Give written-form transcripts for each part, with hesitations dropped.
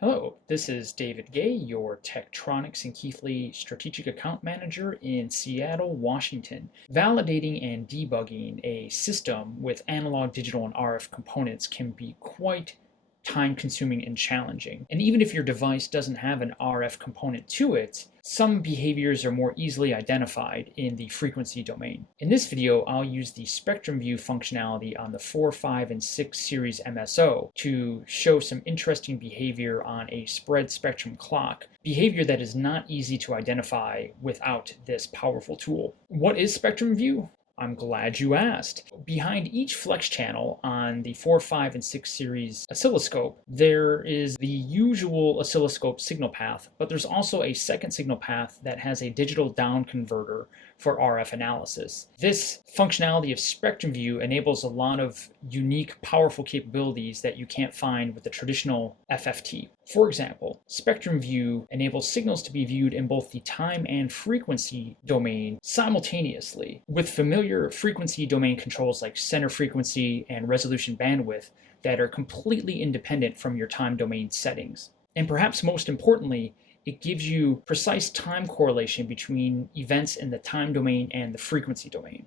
Hello, this is David Gay, your Tektronix and Keithley Strategic Account Manager in Seattle, Washington. Validating and debugging a system with analog, digital, and RF components can be quite time-consuming and challenging. And even if your device doesn't have an RF component to it, some behaviors are more easily identified in the frequency domain. In this video, I'll use the spectrum view functionality on the 4, 5, and 6 Series MSO to show some interesting behavior on a spread spectrum clock, behavior that is not easy to identify without this powerful tool. What is spectrum view? I'm glad you asked. Behind each flex channel on the 4, 5, and 6 series oscilloscope, there is the usual oscilloscope signal path, but there's also a second signal path that has a digital down converter for RF analysis. This functionality of spectrum view enables a lot of unique, powerful capabilities that you can't find with the traditional FFT. For example, spectrum view enables signals to be viewed in both the time and frequency domain simultaneously, with familiar frequency domain controls like center frequency and resolution bandwidth that are completely independent from your time domain settings. And perhaps most importantly, it gives you precise time correlation between events in the time domain and the frequency domain.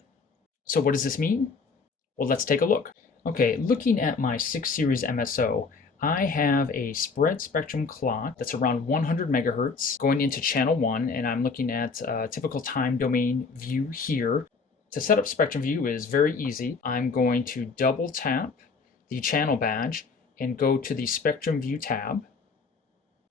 So what does this mean? Well, let's take a look. Okay, looking at my 6 series MSO, I have a spread spectrum clock that's around 100 megahertz going into channel 1, and I'm looking at a typical time domain view here. To set up spectrum view is very easy. I'm going to double tap the channel badge and go to the spectrum view tab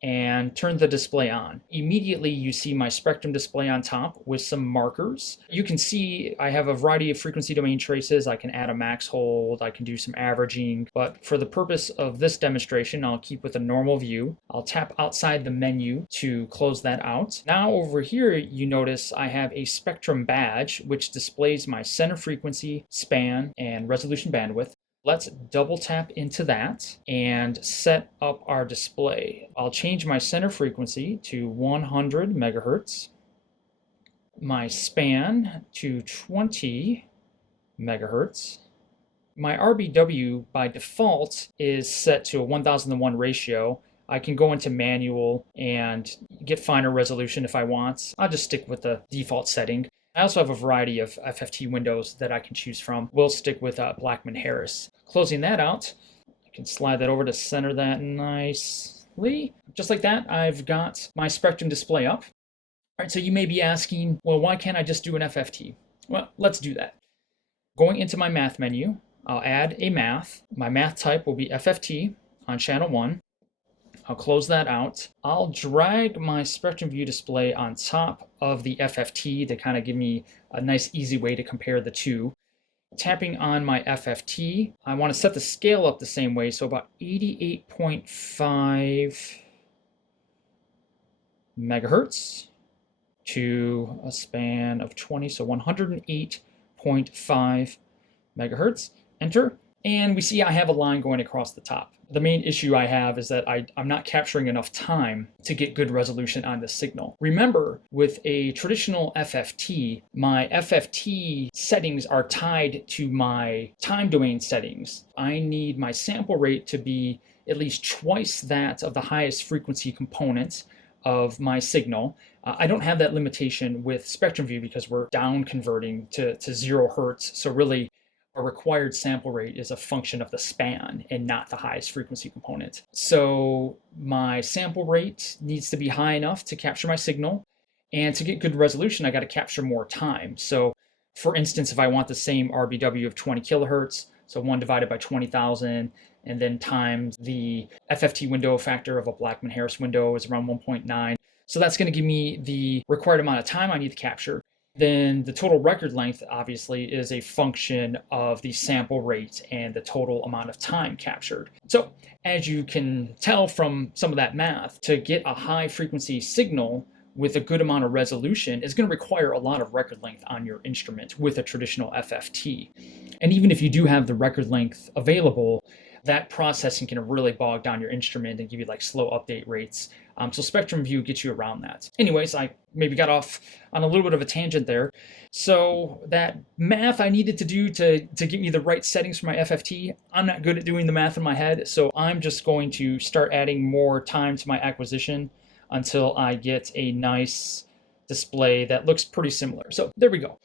and turn the display on. Immediately you see my spectrum display on top with some markers. You can see I have a variety of frequency domain traces. I can add a max hold, I can do some averaging, but for the purpose of this demonstration, I'll keep with a normal view. I'll tap outside the menu to close that out. Now over here, you notice I have a spectrum badge, which displays my center frequency, span, and resolution bandwidth. Let's double tap into that and set up our display. I'll change my center frequency to 100 megahertz, my span to 20 megahertz. My RBW by default is set to a 1001 ratio. I can go into manual and get finer resolution if I want. I'll just stick with the default setting. I also have a variety of FFT windows that I can choose from. We'll stick with Blackman-Harris. Closing that out, I can slide that over to center that nicely. Just like that, I've got my spectrum display up. All right, so you may be asking, well, why can't I just do an FFT? Well, let's do that. Going into my math menu, I'll add a math. My math type will be FFT on channel 1. I'll close that out. I'll drag my spectrum view display on top of the FFT to kind of give me a nice easy way to compare the two. Tapping on my FFT, I want to set the scale up the same way, so about 88.5 megahertz to a span of 20, so 108.5 megahertz. Enter, and we see I have a line going across the top. The main issue I have is that I'm not capturing enough time to get good resolution on the signal. Remember, with a traditional FFT, my FFT settings are tied to my time domain settings. I need my sample rate to be at least twice that of the highest frequency component of my signal. I don't have that limitation with spectrum view because we're down converting to 0 hertz. So really, a required sample rate is a function of the span and not the highest frequency component. So my sample rate needs to be high enough to capture my signal. And to get good resolution, I got to capture more time. So for instance, if I want the same RBW of 20 kilohertz, so 1 divided by 20,000, and then times the FFT window factor of a Blackman-Harris window is around 1.9. So that's going to give me the required amount of time I need to capture. Then the total record length obviously is a function of the sample rate and the total amount of time captured. So as you can tell from some of that math, to get a high frequency signal with a good amount of resolution is going to require a lot of record length on your instrument with a traditional FFT. And even if you do have the record length available, that processing can really bog down your instrument and give you like slow update rates. So Spectrum View gets you around that. Anyways, I maybe got off on a little bit of a tangent there. So that math I needed to do to get me the right settings for my FFT, I'm not good at doing the math in my head, so I'm just going to start adding more time to my acquisition until I get a nice display that looks pretty similar. So there we go.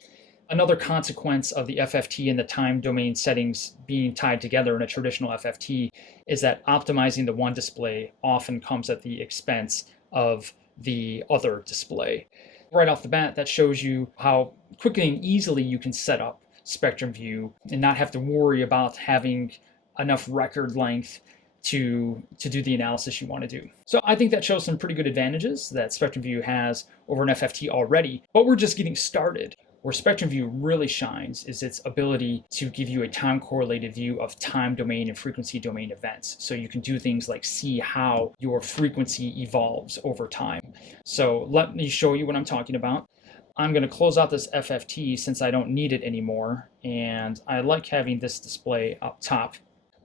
Another consequence of the FFT and the time domain settings being tied together in a traditional FFT is that optimizing the one display often comes at the expense of the other display. Right off the bat, that shows you how quickly and easily you can set up Spectrum View and not have to worry about having enough record length to do the analysis you want to do. So I think that shows some pretty good advantages that Spectrum View has over an FFT already, but we're just getting started. Where Spectrum View really shines is its ability to give you a time-correlated view of time domain and frequency domain events. So you can do things like see how your frequency evolves over time. So let me show you what I'm talking about. I'm going to close out this FFT since I don't need it anymore, and I like having this display up top.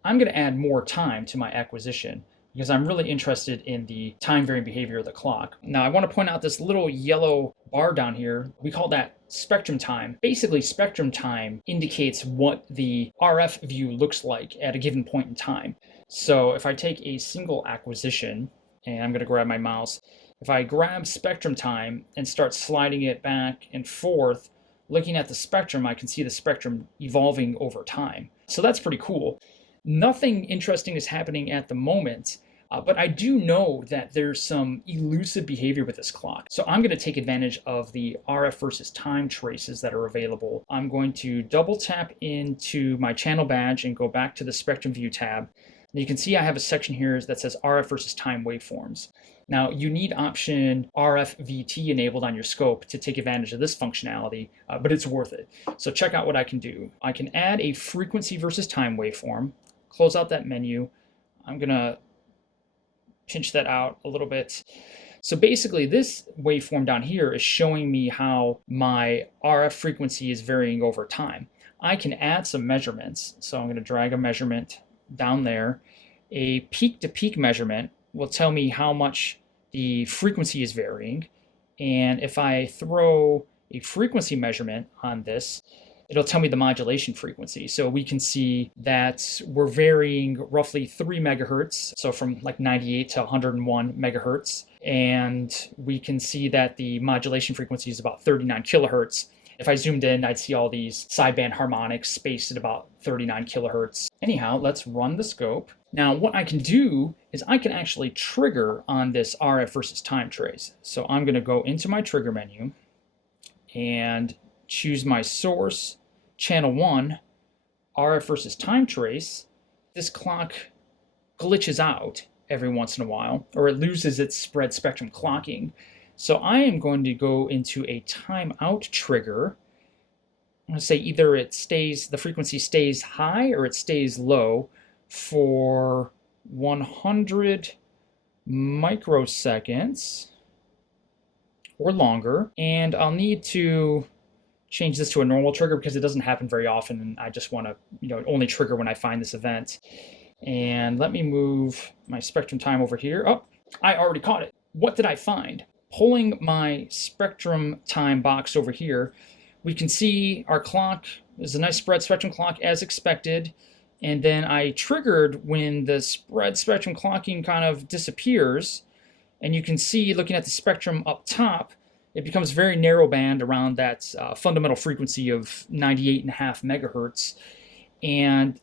I'm going to add more time to my acquisition because I'm really interested in the time varying behavior of the clock. Now I want to point out this little yellow bar down here. We call that spectrum time. Basically, spectrum time indicates what the RF view looks like at a given point in time. So if I take a single acquisition, and I'm going to grab my mouse, if I grab spectrum time and start sliding it back and forth, looking at the spectrum, I can see the spectrum evolving over time. So that's pretty cool. Nothing interesting is happening at the moment, but I do know that there's some elusive behavior with this clock. So I'm going to take advantage of the RF versus time traces that are available. I'm going to double tap into my channel badge and go back to the Spectrum View tab. And you can see I have a section here that says RF versus time waveforms. Now you need option RF-VT enabled on your scope to take advantage of this functionality, but it's worth it. So check out what I can do. I can add a frequency versus time waveform. Close out that menu. I'm gonna pinch that out a little bit. So basically this waveform down here is showing me how my RF frequency is varying over time. I can add some measurements. So I'm gonna drag a measurement down there. A peak to peak measurement will tell me how much the frequency is varying. And if I throw a frequency measurement on this, it'll tell me the modulation frequency. So we can see that we're varying roughly 3 megahertz, so from like 98 to 101 megahertz. And we can see that the modulation frequency is about 39 kilohertz. If I zoomed in, I'd see all these sideband harmonics spaced at about 39 kilohertz. Anyhow, let's run the scope. Now, what I can do is I can actually trigger on this RF versus time trace. So I'm going to go into my trigger menu and choose my source, channel 1, RF versus time trace. This clock glitches out every once in a while, or it loses its spread spectrum clocking. So I am going to go into a timeout trigger. I'm going to say either it stays, the frequency stays high or it stays low for 100 microseconds or longer. And I'll need to change this to a normal trigger because it doesn't happen very often, and I just want to, only trigger when I find this event. And let me move my spectrum time over here. Oh, I already caught it. What did I find? Pulling my spectrum time box over here, we can see our clock is a nice spread spectrum clock as expected. And then I triggered when the spread spectrum clocking kind of disappears. And you can see, looking at the spectrum up top, it becomes very narrow band around that fundamental frequency of 98.5 megahertz. And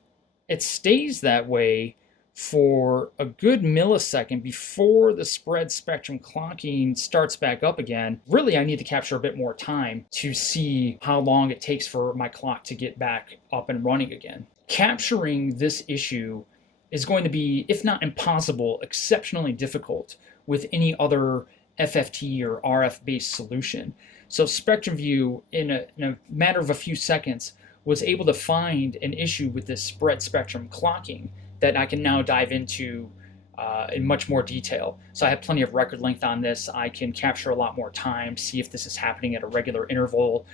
it stays that way for a good millisecond before the spread spectrum clocking starts back up again. Really, I need to capture a bit more time to see how long it takes for my clock to get back up and running again. Capturing this issue is going to be, if not impossible, exceptionally difficult with any other FFT or RF-based solution. So Spectrum View, in a matter of a few seconds, was able to find an issue with this spread spectrum clocking that I can now dive into in much more detail. So I have plenty of record length on this. I can capture a lot more time, see if this is happening at a regular interval.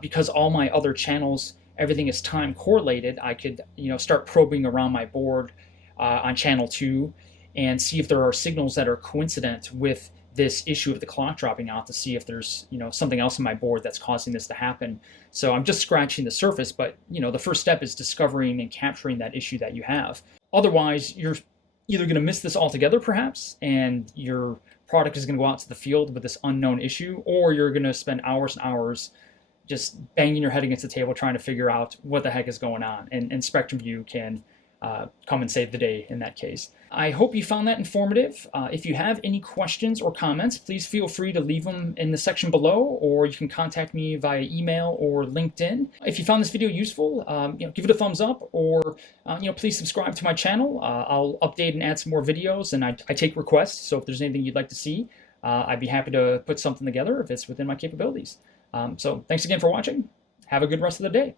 Because all my other channels, everything is time correlated, I could start probing around my board on channel 2 and see if there are signals that are coincident with this issue of the clock dropping out, to see if there's something else in my board that's causing this to happen. So I'm just scratching the surface, but the first step is discovering and capturing that issue that you have. Otherwise, you're either going to miss this altogether perhaps, and your product is going to go out to the field with this unknown issue, or you're going to spend hours and hours just banging your head against the table trying to figure out what the heck is going on. And SpectrumView can come and save the day in that case. I hope you found that informative. If you have any questions or comments, please feel free to leave them in the section below, or you can contact me via email or LinkedIn. If you found this video useful, give it a thumbs up, or please subscribe to my channel. I'll update and add some more videos, and I take requests. So if there's anything you'd like to see, I'd be happy to put something together if it's within my capabilities. So thanks again for watching. Have a good rest of the day.